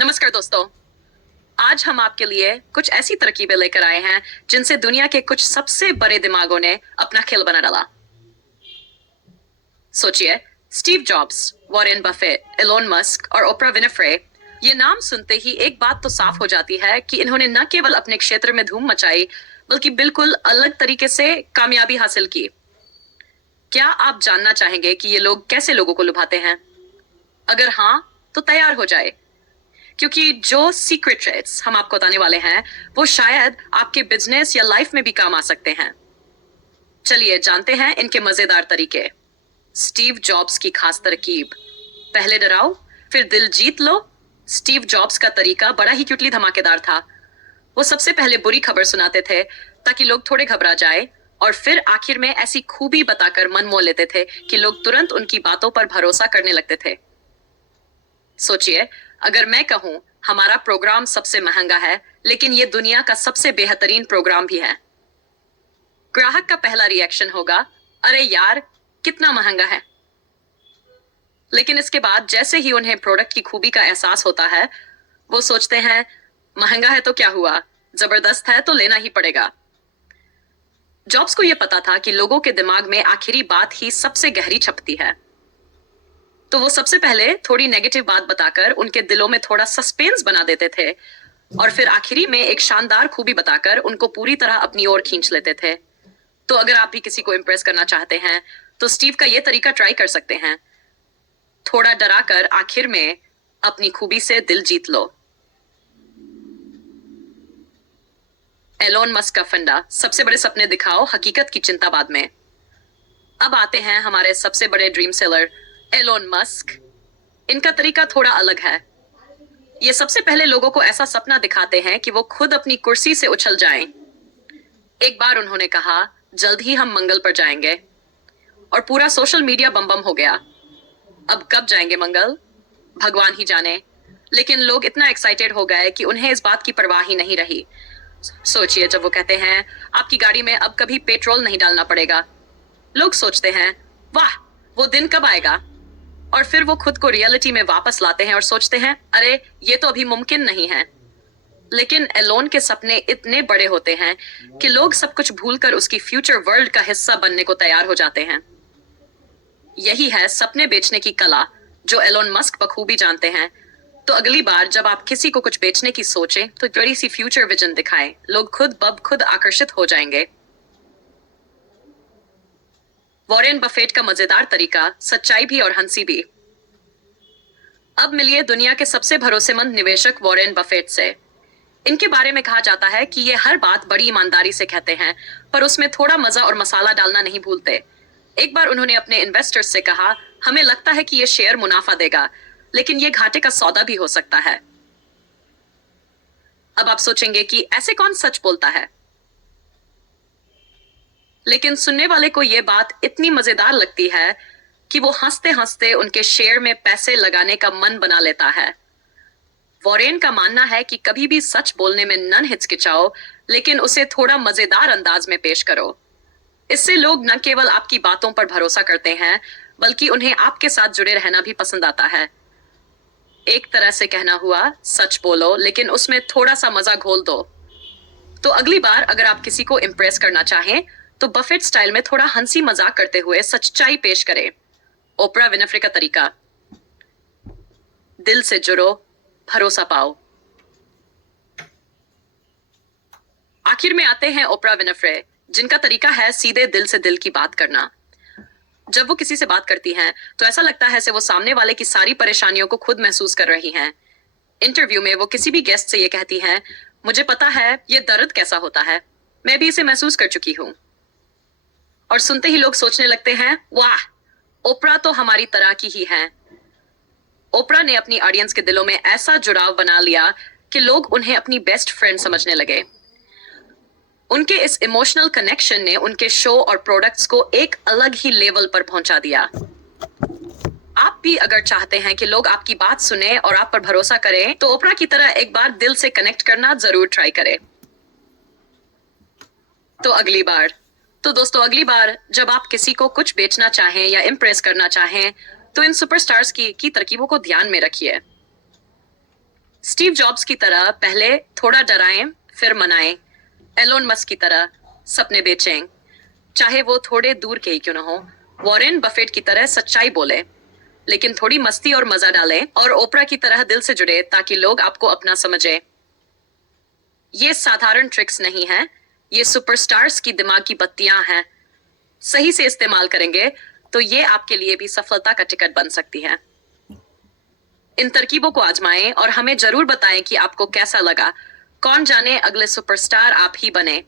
नमस्कार दोस्तों। आज हम आपके लिए कुछ ऐसी तरकीबें लेकर आए हैं जिनसे दुनिया के कुछ सबसे बड़े दिमागों ने अपना खेल बना डाला। सोचिए, Steve Jobs, Warren Buffett, Elon Musk और ओप्रा विनफ्रे। ये नाम सुनते ही एक बात तो साफ हो जाती है कि इन्होंने न केवल अपने क्षेत्र में धूम मचाई बल्कि बिल्कुल अलग तरीके से कामयाबी हासिल की। क्या आप जानना चाहेंगे कि ये लोग कैसे लोगों को लुभाते हैं? अगर हाँ, तो तैयार हो जाए, क्योंकि जो सीक्रेट ट्रेड्स हम आपको बताने वाले हैं वो शायद आपके बिजनेस या लाइफ में भी काम आ सकते हैं। चलिए जानते हैं इनके मजेदार तरीके। स्टीव जॉब्स की खास तरकीब। पहले डराओ, फिर दिल जीत लो। स्टीव जॉब्स का तरीका बड़ा ही क्यूटली धमाकेदार था। वो सबसे पहले बुरी खबर सुनाते थे ताकि लोग थोड़े घबरा जाए, और फिर आखिर में ऐसी खूबी बताकर मन मोह लेते थे कि लोग तुरंत उनकी बातों पर भरोसा करने लगते थे। सोचिए, अगर मैं कहूं हमारा प्रोग्राम सबसे महंगा है लेकिन ये दुनिया का सबसे बेहतरीन प्रोग्राम भी है, ग्राहक का पहला रिएक्शन होगा, अरे यार कितना महंगा है। लेकिन इसके बाद जैसे ही उन्हें प्रोडक्ट की खूबी का एहसास होता है, वो सोचते हैं महंगा है तो क्या हुआ, जबरदस्त है तो लेना ही पड़ेगा। जॉब्स को यह पता था कि लोगों के दिमाग में आखिरी बात ही सबसे गहरी छपती है, तो वो सबसे पहले थोड़ी नेगेटिव बात बताकर उनके दिलों में थोड़ा सस्पेंस बना देते थे, और फिर आखिरी में एक शानदार खूबी बताकर उनको पूरी तरह अपनी ओर खींच लेते थे। तो अगर आप भी किसी को इम्प्रेस करना चाहते हैं तो स्टीव का ये तरीका ट्राई कर सकते हैं। थोड़ा डराकर आखिर में अपनी खूबी से दिल जीत लो। एलोन मस्क का फंडा, सबसे बड़े सपने दिखाओ, हकीकत की चिंता बाद में। अब आते हैं हमारे सबसे बड़े ड्रीम सेलर एलोन मस्क। इनका तरीका थोड़ा अलग है। ये सबसे पहले लोगों को ऐसा सपना दिखाते हैं कि वो खुद अपनी कुर्सी से उछल जाएं। एक बार उन्होंने कहा, जल्द ही हम मंगल पर जाएंगे, और पूरा सोशल मीडिया बम बम हो गया। अब कब जाएंगे मंगल, भगवान ही जाने। लेकिन लोग इतना एक्साइटेड हो गए कि उन्हें इस बात की परवाह ही नहीं रही। सोचिए, जब वो कहते हैं आपकी गाड़ी में अब कभी पेट्रोल नहीं डालना पड़ेगा, लोग सोचते हैं वाह, वो दिन कब आएगा। और फिर वो खुद को रियलिटी में वापस लाते हैं और सोचते हैं अरे ये तो अभी मुमकिन नहीं है। लेकिन एलोन के सपने इतने बड़े होते हैं कि लोग सब कुछ भूलकर उसकी फ्यूचर वर्ल्ड का हिस्सा बनने को तैयार हो जाते हैं। यही है सपने बेचने की कला, जो एलोन मस्क बखूबी जानते हैं। तो अगली बार जब आप किसी को कुछ बेचने की सोचें तो बड़ी सी फ्यूचर विजन दिखाएं, लोग खुद ब खुद आकर्षित हो जाएंगे। वॉरेन बफेट का मजेदार तरीका, सच्चाई भी और हंसी भी। अब मिलिए दुनिया के सबसे भरोसेमंद निवेशक वॉरेन बफेट से। इनके बारे में कहा जाता है कि ये हर बात बड़ी ईमानदारी से कहते हैं, पर उसमें थोड़ा मजा और मसाला डालना नहीं भूलते। एक बार उन्होंने अपने इन्वेस्टर्स से कहा, हमें लगता है कि ये शेयर मुनाफा देगा, लेकिन ये घाटे का सौदा भी हो सकता है। अब आप सोचेंगे कि ऐसे कौन सच बोलता है, लेकिन सुनने वाले को यह बात इतनी मजेदार लगती है कि वो हंसते हंसते उनके शेयर में पैसे लगाने का मन बना लेता है। वॉरेन का मानना है कि कभी भी सच बोलने में न हिचकिचाओ, लेकिन उसे थोड़ा मजेदार अंदाज में पेश करो। इससे लोग न केवल आपकी बातों पर भरोसा करते हैं, बल्कि उन्हें आपके साथ जुड़े रहना भी पसंद आता है। एक तरह से कहना हुआ, सच बोलो लेकिन उसमें थोड़ा सा मजा घोल दो। तो अगली बार अगर आप किसी को इम्प्रेस करना चाहें तो बफेट स्टाइल में थोड़ा हंसी मजाक करते हुए सच्चाई पेश करें। ओप्रा विनफ्रे का तरीका, दिल से जुड़ो, भरोसा पाओ। आखिर में आते हैं ओप्रा विनफ्रे, जिनका तरीका है सीधे दिल से दिल की बात करना। जब वो किसी से बात करती हैं तो ऐसा लगता है जैसे वो सामने वाले की सारी परेशानियों को खुद महसूस कर रही हैं। इंटरव्यू में वो किसी भी गेस्ट से ये कहती हैं, मुझे पता है ये दर्द कैसा होता है, मैं भी इसे महसूस कर चुकी हूं। और सुनते ही लोग सोचने लगते हैं, वाह, ओप्रा तो हमारी तरह की ही है। ओप्रा ने अपनी ऑडियंस के दिलों में ऐसा जुड़ाव बना लिया कि लोग उन्हें अपनी बेस्ट फ्रेंड समझने लगे। उनके इस इमोशनल कनेक्शन ने उनके शो और प्रोडक्ट्स को एक अलग ही लेवल पर पहुंचा दिया। आप भी अगर चाहते हैं कि लोग आपकी बात सुने और आप पर भरोसा करें, तो ओप्रा की तरह एक बार दिल से कनेक्ट करना जरूर ट्राई करें। तो दोस्तों अगली बार जब आप किसी को कुछ बेचना चाहें या इम्प्रेस करना चाहें, तो इन सुपरस्टार्स की तरकीबों को ध्यान में रखिए। स्टीव जॉब्स की तरह पहले थोड़ा डराएं, फिर मनाएं। एलोन मस्क की तरह सपने बेचें, चाहे वो थोड़े दूर के ही क्यों ना हो। वॉरेन बफेट की तरह सच्चाई बोले, लेकिन थोड़ी मस्ती और मजा डालें। और ओपरा की तरह दिल से जुड़े, ताकि लोग आपको अपना समझे। ये साधारण ट्रिक्स नहीं है, ये सुपरस्टार्स की दिमाग की बत्तियां हैं। सही से इस्तेमाल करेंगे तो ये आपके लिए भी सफलता का टिकट बन सकती है। इन तरकीबों को आजमाएं और हमें जरूर बताएं कि आपको कैसा लगा। कौन जाने अगले सुपरस्टार आप ही बने।